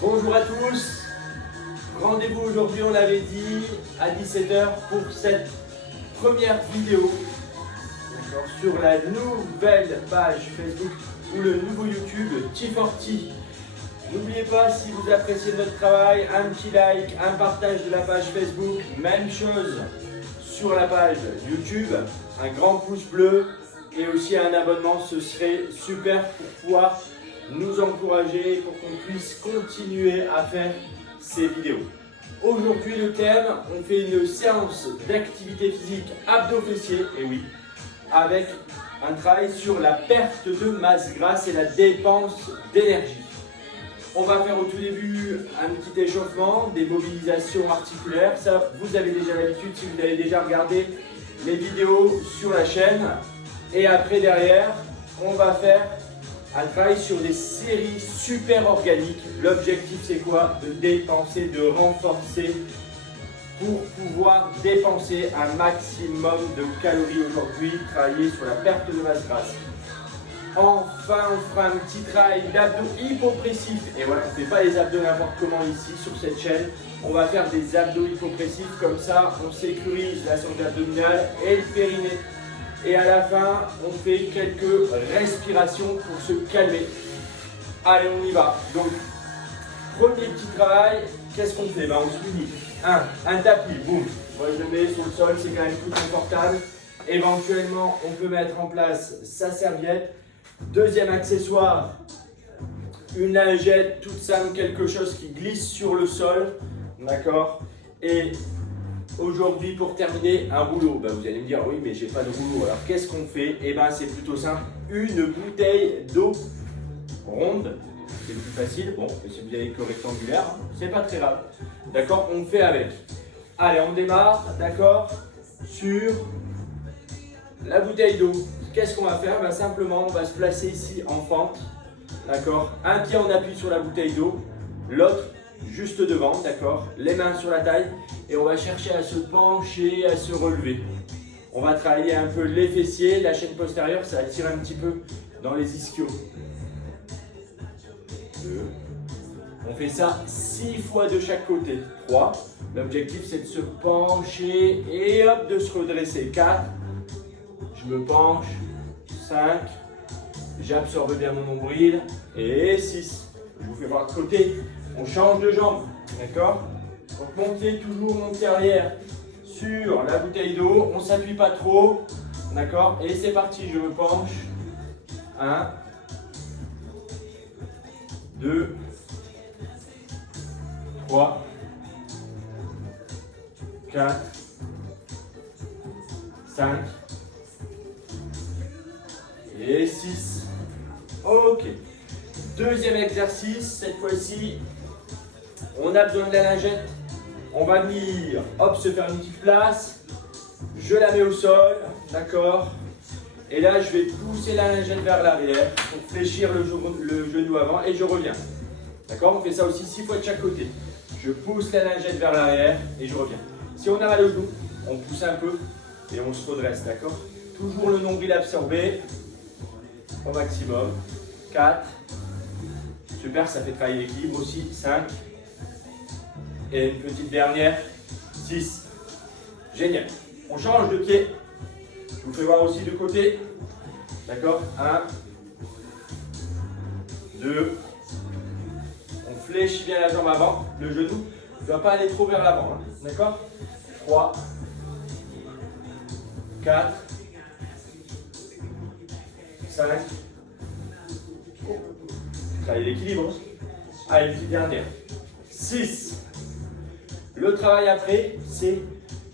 Bonjour à tous, rendez-vous aujourd'hui, on l'avait dit, à 17 h pour cette première vidéo sur la nouvelle page Facebook ou le nouveau YouTube T40. N'oubliez pas, si vous appréciez notre travail, un petit like, un partage de la page Facebook, même chose sur la page YouTube, un grand pouce bleu et aussi un abonnement, ce serait super pour pouvoir nous encourager pour qu'on puisse continuer à faire ces vidéos. Aujourd'hui, le thème, on fait une séance d'activité physique abdos-fessiers, et oui, avec un travail sur la perte de masse grasse et la dépense d'énergie. On va faire au tout début un petit échauffement, des mobilisations articulaires. Ça, vous avez déjà l'habitude si vous avez déjà regardé les vidéos sur la chaîne. Et après, derrière, on va faire un travail sur des séries super organiques. L'objectif, c'est quoi? De dépenser, de renforcer pour pouvoir dépenser un maximum de calories aujourd'hui, travailler sur la perte de masse grasse. Enfin, on fera un petit travail d'abdos hypopressifs. Et voilà, on ne fait pas les abdos n'importe comment ici sur cette chaîne. On va faire des abdos hypopressifs, comme ça on sécurise la sangle abdominale et le périnée. Et à la fin, on fait quelques respirations pour se calmer. Allez, on y va. Donc, premier petit travail, qu'est-ce qu'on fait? On se dit un tapis, boum. Moi je le mets sur le sol, c'est quand même plus confortable. Éventuellement, on peut mettre en place sa serviette. Deuxième accessoire, une lingette toute simple, quelque chose qui glisse sur le sol. D'accord? Et aujourd'hui, pour terminer, un rouleau. Vous allez me dire, oui, mais j'ai pas de rouleau. Alors, qu'est-ce qu'on fait? C'est plutôt simple. Une bouteille d'eau ronde. C'est le plus facile. Bon, mais si vous avez que rectangulaire, c'est pas très grave. D'accord? On fait avec. Allez, on démarre. D'accord? Sur la bouteille d'eau. Qu'est-ce qu'on va faire? Simplement, on va se placer ici en fente. D'accord? Un pied en appui sur la bouteille d'eau, l'autre juste devant. D'accord? Les mains sur la taille. Et on va chercher à se pencher, à se relever. On va travailler un peu les fessiers, la chaîne postérieure, ça attire un petit peu dans les ischios. 2. On fait ça 6 fois de chaque côté. 3. L'objectif, c'est de se pencher et hop, de se redresser. 4. Je me penche. 5. J'absorbe bien mon nombril. Et 6. Je vous fais voir le côté. On change de jambe. D'accord? Donc mon pied, toujours mon pied arrière sur la bouteille d'eau. On ne s'appuie pas trop. D'accord? Et c'est parti. Je me penche. 1. 2. 3. 4. 5. Et 6. Ok. Deuxième exercice. Cette fois-ci, on a besoin de la lingette. On va venir, hop, se faire une petite place. Je la mets au sol. D'accord? Et là, je vais pousser la lingette vers l'arrière pour fléchir le genou avant et je reviens. D'accord? On fait ça aussi 6 fois de chaque côté. Je pousse la lingette vers l'arrière et je reviens. Si on a mal au genou, on pousse un peu et on se redresse. D'accord? Toujours le nombril absorbé au maximum. 4. Super, ça fait travailler l'équilibre aussi. 5. Et une petite dernière. 6. Génial. On change de pied. Je vous fais voir aussi de côté. D'accord? 1. 2. On fléchit bien la jambe avant. Le genou ne doit pas aller trop vers l'avant. D'accord? 3. 4. 5. Travaillez l'équilibre. Allez, petite dernière. 6. Le travail après, c'est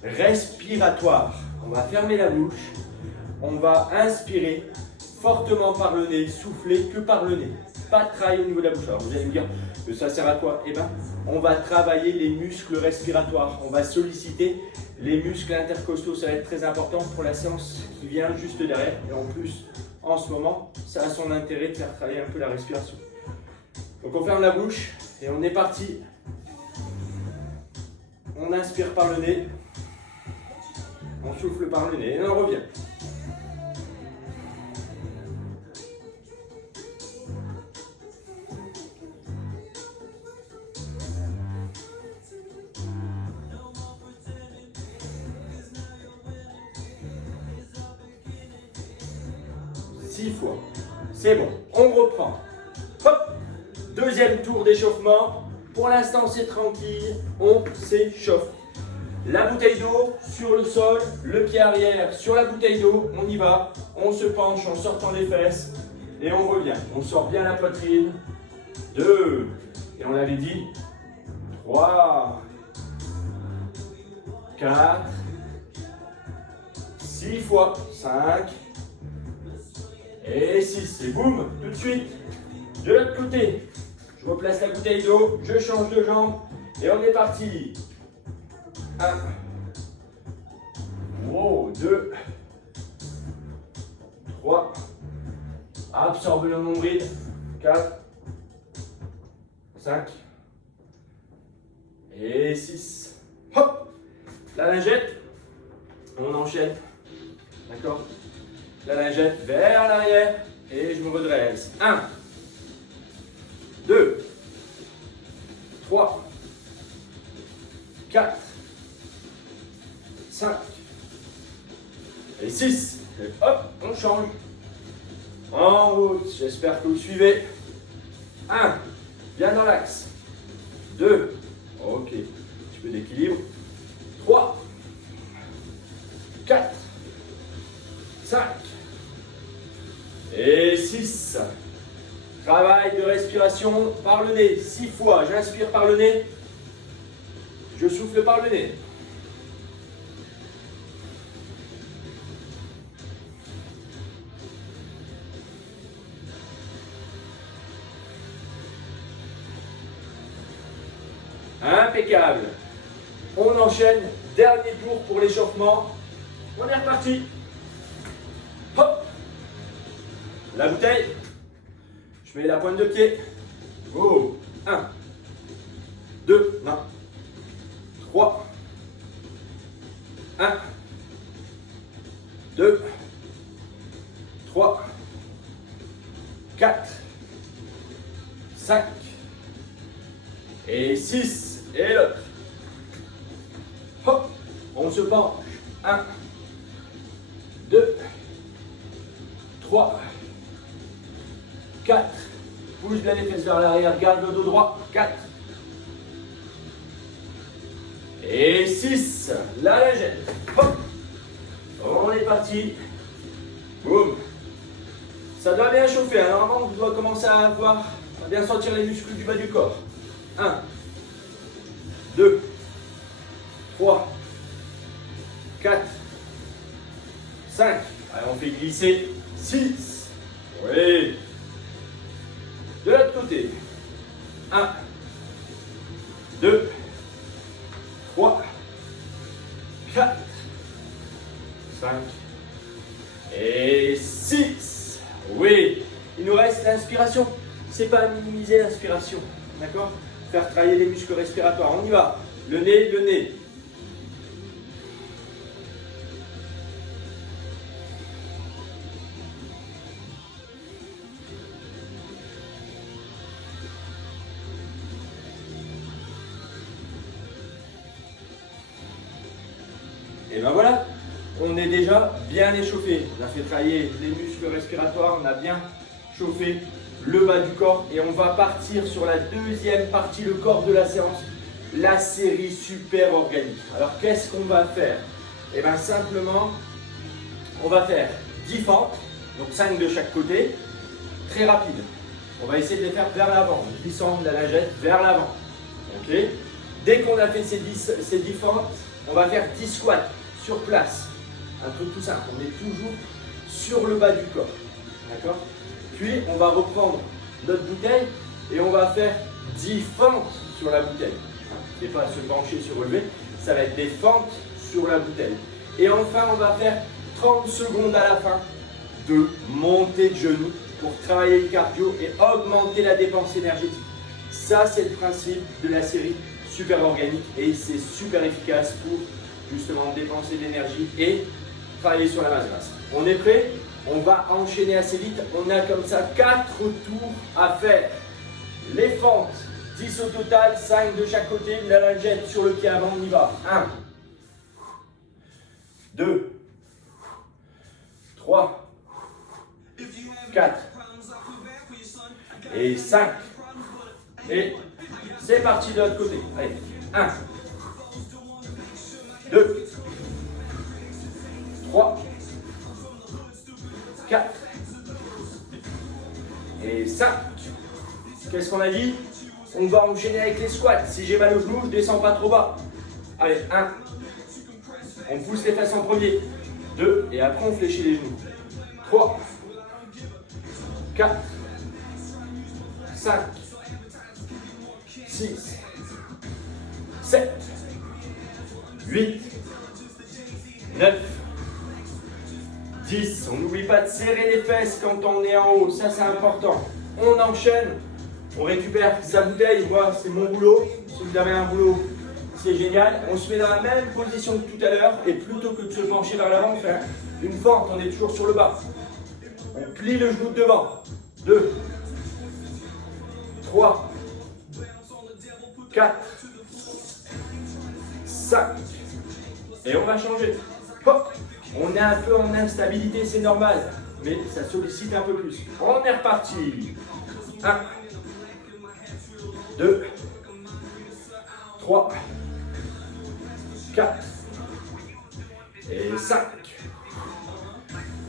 respiratoire. On va fermer la bouche. On va inspirer fortement par le nez, souffler que par le nez. Pas de travail au niveau de la bouche. Alors vous allez me dire, ça sert à quoi? On va travailler les muscles respiratoires. On va solliciter les muscles intercostaux. Ça va être très important pour la séance qui vient juste derrière. Et en plus, en ce moment, ça a son intérêt de faire travailler un peu la respiration. Donc on ferme la bouche et on est parti. On inspire par le nez. On souffle par le nez et on revient. 6 fois. C'est bon, on reprend. Hop, deuxième tour d'échauffement. Pour l'instant, c'est tranquille, on s'échauffe. La bouteille d'eau sur le sol, le pied arrière sur la bouteille d'eau, on y va. On se penche en sortant les fesses et on revient. On sort bien la poitrine. 2, et on l'avait dit, 3, 4, 6 fois, 5 et 6. Et boum, tout de suite, de l'autre côté. Je replace la bouteille d'eau, je change de jambe et on est parti. 1, wow, 2, 3, absorbe le nombril, 4, 5 et 6. Hop, la lingette, on enchaîne, d'accord? La lingette vers l'arrière et je me redresse. 1, 2, 3, 4, 5 et 6. Et hop, on change. En route, j'espère que vous suivez. 1, bien dans l'axe. 2, ok, un petit peu d'équilibre. 3, 4, 5 et 6. Travail de respiration par le nez. 6 fois, j'inspire par le nez. Je souffle par le nez. Impeccable. On enchaîne. Dernier tour pour l'échauffement. On est reparti. Hop. La bouteille. Je mets la pointe de pied. Oh. 1, 2, non. 3, 1, 2, 3, 4, 5 et 6. Et l'autre. Hop, on se penche. 1, 2, 3, 4. Pousse bien les fesses vers l'arrière, garde le dos droit. 4. Et 6. La lingette. Hop. On est parti. Boum. Ça doit bien chauffer. Alors normalement, on doit commencer à bien sentir les muscles du bas du corps. 1, 2, 3, 4, 5. Allez, on fait glisser. 6. Oui. De l'autre côté. 1, 2, 3, 4, 5 et 6. Oui. Il nous reste l'inspiration. C'est pas à minimiser l'inspiration. D'accord? Faire travailler les muscles respiratoires. On y va. Le nez, le nez. Et ben voilà, on est déjà bien échauffé. On a fait travailler les muscles respiratoires, on a bien chauffé le bas du corps et on va partir sur la deuxième partie, le corps de la séance, la série super organique. Alors qu'est-ce qu'on va faire? Et bien simplement, on va faire 10 fentes, donc 5 de chaque côté, très rapide. On va essayer de les faire vers l'avant, glissant de la lingette vers l'avant. Ok. Dès qu'on a fait ces 10 fentes, on va faire 10 squats sur place. Un truc tout simple, on est toujours sur le bas du corps. D'accord? Puis on va reprendre notre bouteille et on va faire 10 fentes sur la bouteille. C'est pas se pencher, se relever, ça va être des fentes sur la bouteille. Et enfin, on va faire 30 secondes à la fin de montée de genoux pour travailler le cardio et augmenter la dépense énergétique. Ça, c'est le principe de la série super organique et c'est super efficace pour justement dépenser de l'énergie et travailler sur la masse grasse. On est prêt? On va enchaîner assez vite. On a comme ça 4 tours à faire. Les fentes, 10 au total, 5 de chaque côté. La lingette sur le pied avant, on y va. 1, 2, 3, 4 et 5. Et c'est parti de l'autre côté. Allez, 1, 2, 3, 4 et 5. Qu'est-ce qu'on a dit? On va enchaîner avec les squats. Si j'ai mal au genou, je ne descends pas trop bas. Allez, 1. On pousse les fesses en premier. 2. Et après, on fléchit les genoux. 3, 4, 5, 6, 7, 8, 9, 10. On n'oublie pas de serrer les fesses quand on est en haut. Ça, c'est important. On enchaîne. On récupère sa bouteille. Moi, c'est mon boulot. Si vous avez un boulot, c'est génial. On se met dans la même position que tout à l'heure. Et plutôt que de se pencher vers l'avant, on fait une fente. On est toujours sur le bas. On plie le genou de devant. 2, 3, 4, 5. Et on va changer. Hop. On est un peu en instabilité, c'est normal. Mais ça sollicite un peu plus. On est reparti. 1, 2, 3, 4 et 5.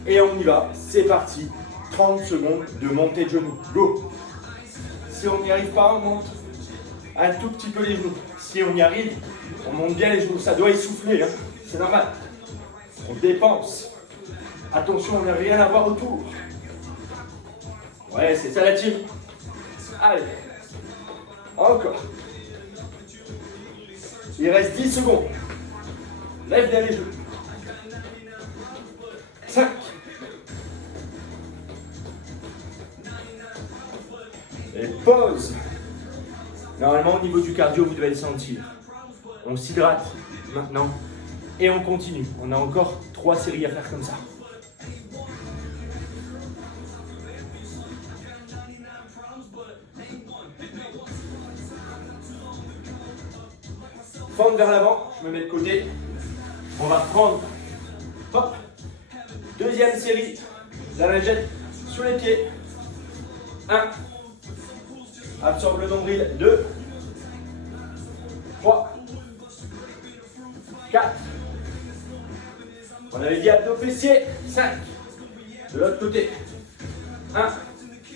Et on y va. C'est parti. 30 secondes de montée de genoux. Go. Si on n'y arrive pas, on monte un tout petit peu les genoux. Si on y arrive, on monte bien les genoux. Ça doit essouffler, hein. C'est normal. On dépense. Attention, on n'a rien à voir autour. Ouais, c'est ça la team. Allez. Encore. Il reste 10 secondes. Lève bien les genoux. 5. Et pause. Normalement, au niveau du cardio, vous devez le sentir. On s'hydrate maintenant et on continue. On a encore 3 séries à faire comme ça. Fente vers l'avant, je me mets de côté. On va reprendre. Hop. Deuxième série. La lingette sous les pieds. 1. Absorbe le nombril. 2. 3. 4. On avait dit abdos fessiers. 5. De l'autre côté. 1.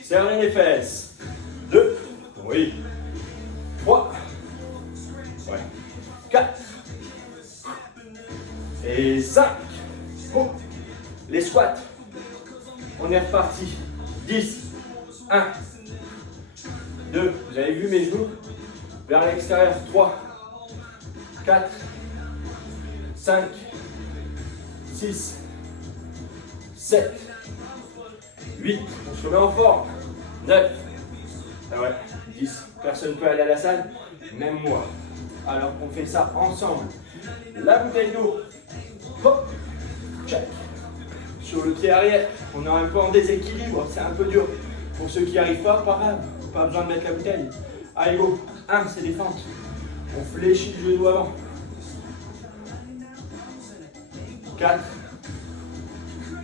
Serrez les fesses. 2. Oui. 3. Ouais. 4. Et 5. Oh. Les squats. On est reparti. 10. 1. 2. Vous avez vu mes genoux vers l'extérieur. 3. 4. 5. 6. 7. 8. On se remet en forme. 9. Ah ouais. 10. Personne ne peut aller à la salle. Même moi. Alors on fait ça ensemble. La bouteille d'eau. Hop. Check. Sur le pied arrière, on est un peu en déséquilibre, c'est un peu dur. Pour ceux qui n'y arrivent pas, pas grave, pas besoin de mettre la bouteille. Allez go, 1, c'est des fentes. On fléchit le genou avant. 4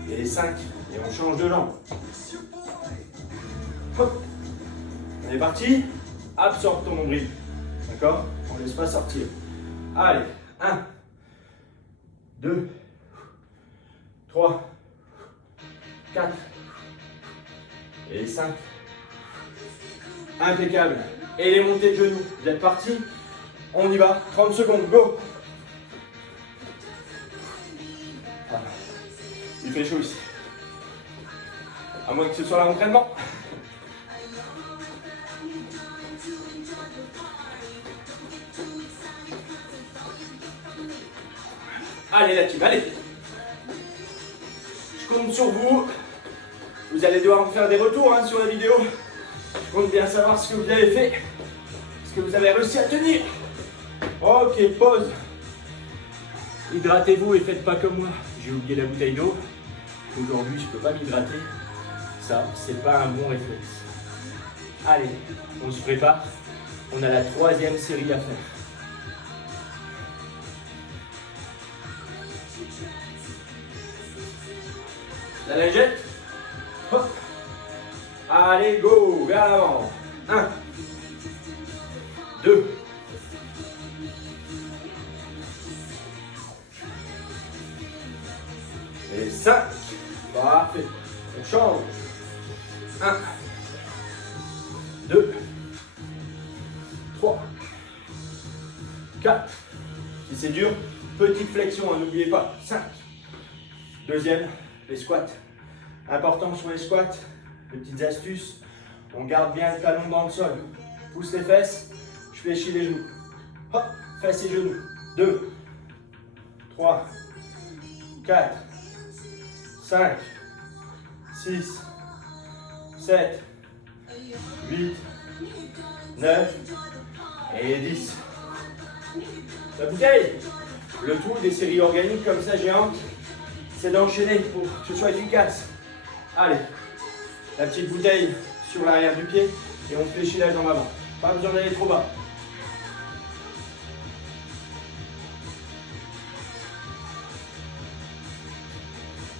et 5, et on change de jambe. Hop. On est parti, absorbe ton nombril, d'accord? On ne laisse pas sortir. Allez, 1, 2, 3, 4 et 5. Impeccable. Et les montées de genoux. Vous êtes partis? On y va. 30 secondes. Go. Ah, il fait chaud ici. À moins que ce soit l'entraînement. Allez la team, allez. Je compte sur vous. Vous allez devoir me faire des retours sur la vidéo. Je compte bien savoir ce que vous avez fait. Ce que vous avez réussi à tenir. Ok, pause. Hydratez-vous et faites pas comme moi. J'ai oublié la bouteille d'eau. Aujourd'hui, je ne peux pas m'hydrater. Ça, c'est pas un bon réflexe. Allez, on se prépare. On a la 3e série à faire. La lingette. Hop. Allez, go, vers l'avant. 1, 2, 5. Parfait. On change. 1, 2, 3, 4. Si c'est dur, petite flexion, hein, n'oubliez pas. 5. Deuxième, les squats. Important sur les squats, les petites astuces. On garde bien le talon dans le sol. Pousse les fesses, je fléchis les genoux. Hop, fesses et genoux. 2, 3, 4, 5, 6, 7, 8, 9 et 10. La bouteille, le tout des séries organiques comme ça géantes, c'est d'enchaîner pour que ce soit efficace. Allez, la petite bouteille sur l'arrière du pied et on fléchit la jambe avant. Pas besoin d'aller trop bas.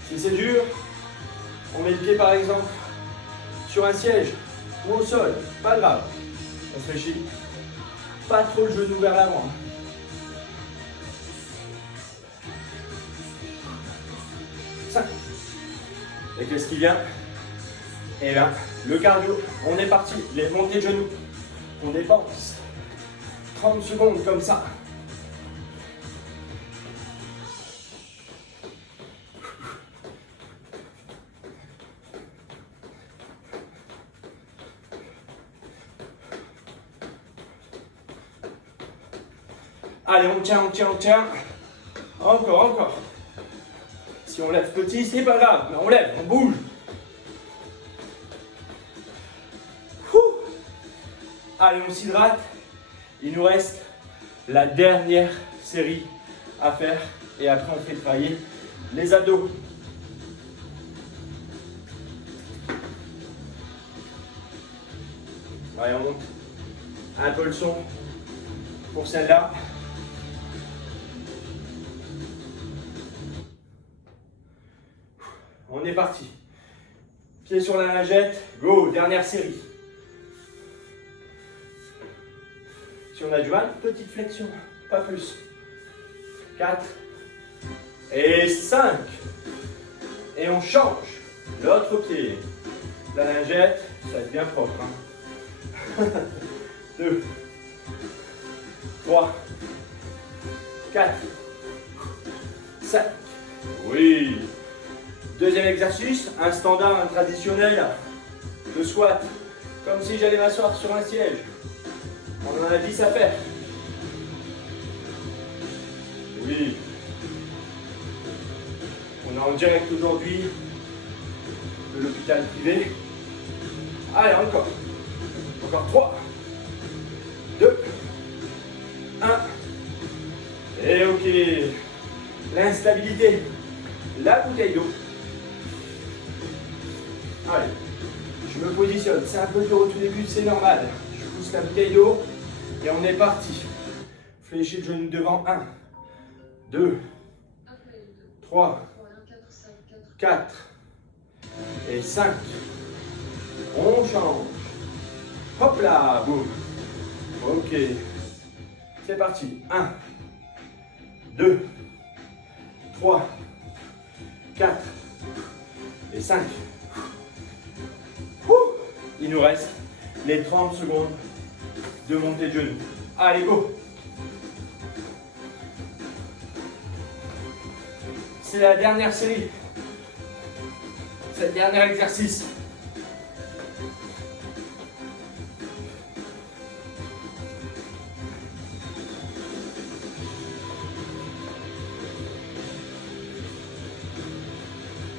Si c'est dur, on met le pied par exemple sur un siège ou au sol, pas grave. On fléchit pas trop le genou vers l'avant. Et qu'est-ce qui vient? Et là, le cardio, on est parti. Les montées de genoux, on dépense 30 secondes comme ça. Allez, on tient, on tient, on tient. Encore, encore. Si on lève petit, c'est pas grave, mais on lève, on bouge. Allez, on s'hydrate. Il nous reste la dernière série à faire. Et après, on fait travailler les abdos. Allez, on monte un peu le son pour celle-là. On est parti. Pied sur la lingette. Go, dernière série. Si on a du mal, petite flexion, pas plus. 4 et 5. Et on change. L'autre pied. La lingette, ça va être bien propre. Hein. 2, 3, 4, 5. Oui. Deuxième exercice, un standard, un traditionnel de squat. Comme si j'allais m'asseoir sur un siège. On en a 10 à faire. Oui. On est en direct aujourd'hui de l'hôpital privé. Allez, encore. Encore 3, 2, 1. Et ok. L'instabilité. La bouteille d'eau. Allez. Je me positionne. C'est un peu dur au tout début, c'est normal. Je pousse la bouteille d'eau. Et on est parti. Fléchis le genou devant. 1, 2, 3, 4 et 5. On change. Hop là, boum. Ok. C'est parti. 1, 2, 3, 4 et 5. Il nous reste les 30 secondes de montée de genoux. Allez, go! C'est la dernière série. C'est le dernier exercice.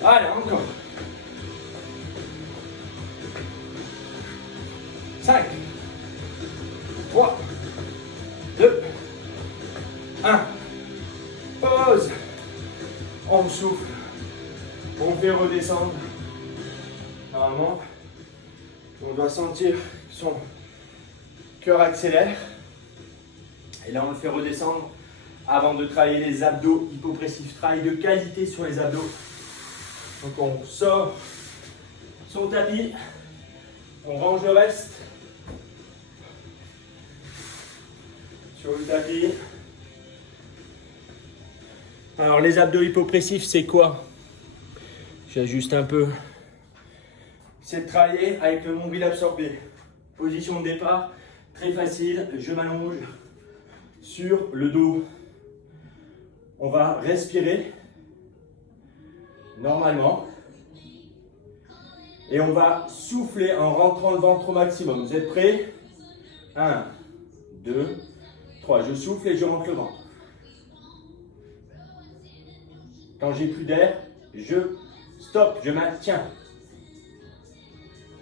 Allez, encore. 5, 3, 2, 1. Pause. On souffle. On fait redescendre. Normalement, on doit sentir que son cœur accélère. Et là, on le fait redescendre avant de travailler les abdos hypopressifs. Travail de qualité sur les abdos. Donc, on sort son tapis. On range le reste sur le tapis. Alors les abdos hypopressifs, c'est quoi? J'ajuste un peu. C'est de travailler avec le nombril absorbé. Position de départ, très facile. Je m'allonge sur le dos. On va respirer normalement. Et on va souffler en rentrant le ventre au maximum. Vous êtes prêts? 1, 2, 3. Je souffle et je rentre le ventre. Quand j'ai plus d'air, je stop, je maintiens.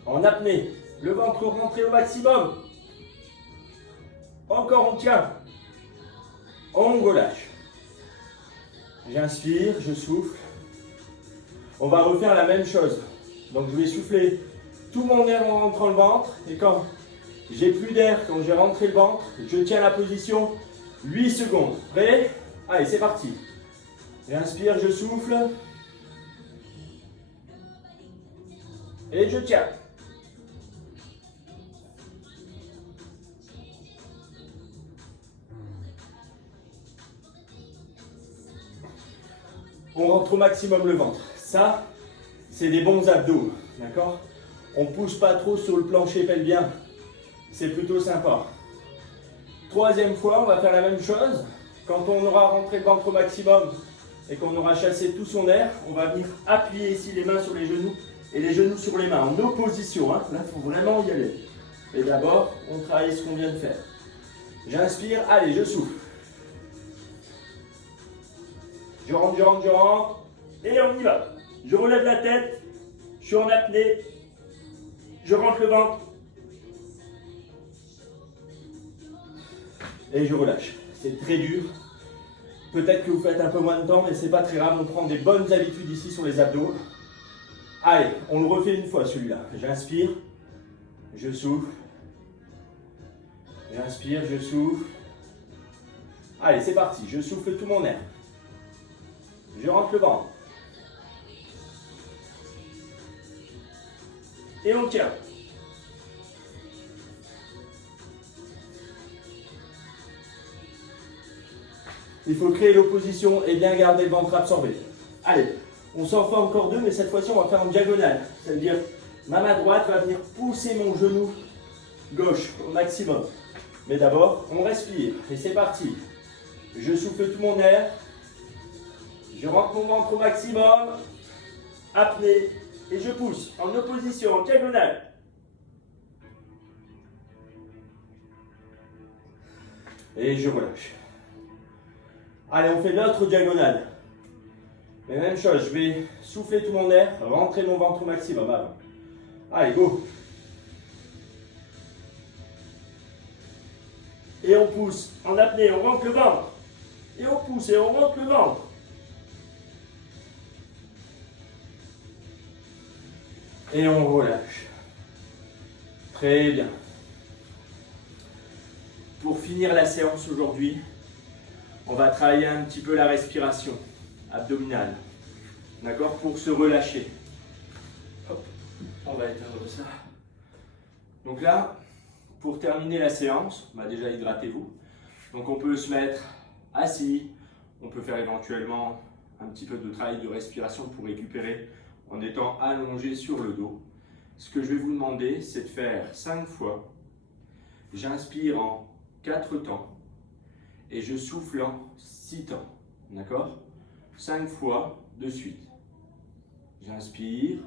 En apnée, le ventre rentré au maximum. Encore on tient. On relâche. J'inspire, je souffle. On va refaire la même chose. Donc je vais souffler tout mon air en rentrant le ventre. Et quand j'ai plus d'air, quand j'ai rentré le ventre, je tiens la position 8 secondes. Prêt? Allez, c'est parti. J'inspire, je souffle. Et je tiens. On rentre au maximum le ventre. Ça, c'est des bons abdos. D'accord? On ne pousse pas trop sur le plancher pelvien. C'est plutôt sympa. Troisième fois, on va faire la même chose. Quand on aura rentré le ventre au maximum et qu'on aura chassé tout son air, on va venir appuyer ici les mains sur les genoux et les genoux sur les mains en opposition. Hein. Là, il faut vraiment y aller. Et d'abord, on travaille ce qu'on vient de faire. J'inspire, allez, je souffle. Je rentre, je rentre, je rentre. Et on y va. Je relève la tête. Je suis en apnée. Je rentre le ventre. Et je relâche. C'est très dur. Peut-être que vous faites un peu moins de temps, mais c'est pas très grave. On prend des bonnes habitudes ici sur les abdos. Allez, on le refait une fois celui-là. J'inspire. Je souffle. J'inspire, je souffle. Allez, c'est parti. Je souffle tout mon air. Je rentre le ventre. Et on tient. Il faut créer l'opposition et bien garder le ventre absorbé. Allez, on s'en fait encore deux, mais cette fois-ci, on va faire en diagonale. C'est-à-dire, ma main droite va venir pousser mon genou gauche au maximum. Mais d'abord, on respire. Et c'est parti. Je souffle tout mon air. Je rentre mon ventre au maximum. Apnée. Et je pousse en opposition, en diagonale. Et je relâche. Allez, on fait l'autre diagonale. Mais même chose, je vais souffler tout mon air, rentrer mon ventre au maximum avant. Allez, go. Et on pousse en apnée, on rentre le ventre. Et on pousse et on rentre le ventre. Et on relâche. Très bien. Pour finir la séance aujourd'hui, on va travailler un petit peu la respiration abdominale. D'accord? Pour se relâcher. Hop, on va éteindre ça. Donc là, pour terminer la séance, bah déjà hydratez-vous. Donc on peut se mettre assis. On peut faire éventuellement un petit peu de travail de respiration pour récupérer en étant allongé sur le dos. Ce que je vais vous demander, c'est de faire 5 fois. J'inspire en 4 temps et je souffle en 6 temps. D'accord? 5 fois de suite. J'inspire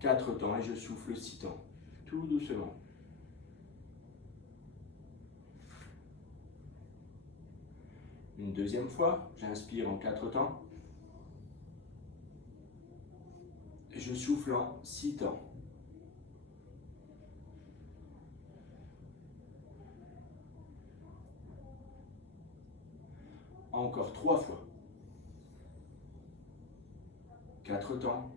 4 temps et je souffle 6 temps. Tout doucement. Une deuxième fois, j'inspire en 4 temps. Et je souffle en 6 temps. Encore 3 fois. 4 temps.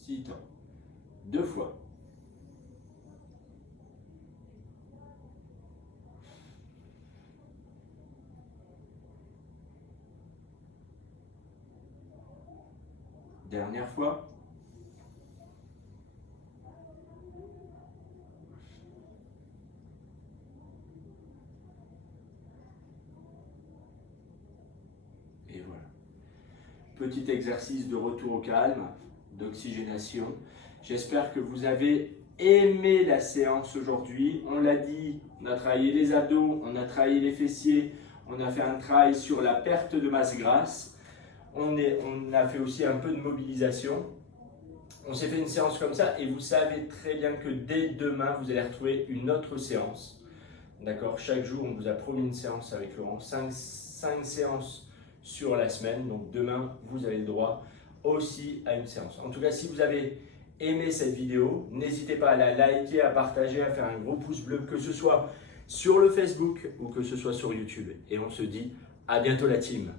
6 temps. 2 fois. Dernière fois. Et voilà. Petit exercice de retour au calme, d'oxygénation. J'espère que vous avez aimé la séance aujourd'hui. On l'a dit, on a travaillé les abdos, on a travaillé les fessiers, on a fait un travail sur la perte de masse grasse. On a fait aussi un peu de mobilisation. On s'est fait une séance comme ça et vous savez très bien que dès demain, vous allez retrouver une autre séance. D'accord? Chaque jour, on vous a promis une séance avec Laurent. 5 séances sur la semaine. Donc demain, vous avez le droit aussi à une séance. En tout cas, si vous avez aimé cette vidéo, n'hésitez pas à la liker, à partager, à faire un gros pouce bleu, que ce soit sur le Facebook ou que ce soit sur YouTube. Et on se dit à bientôt la team.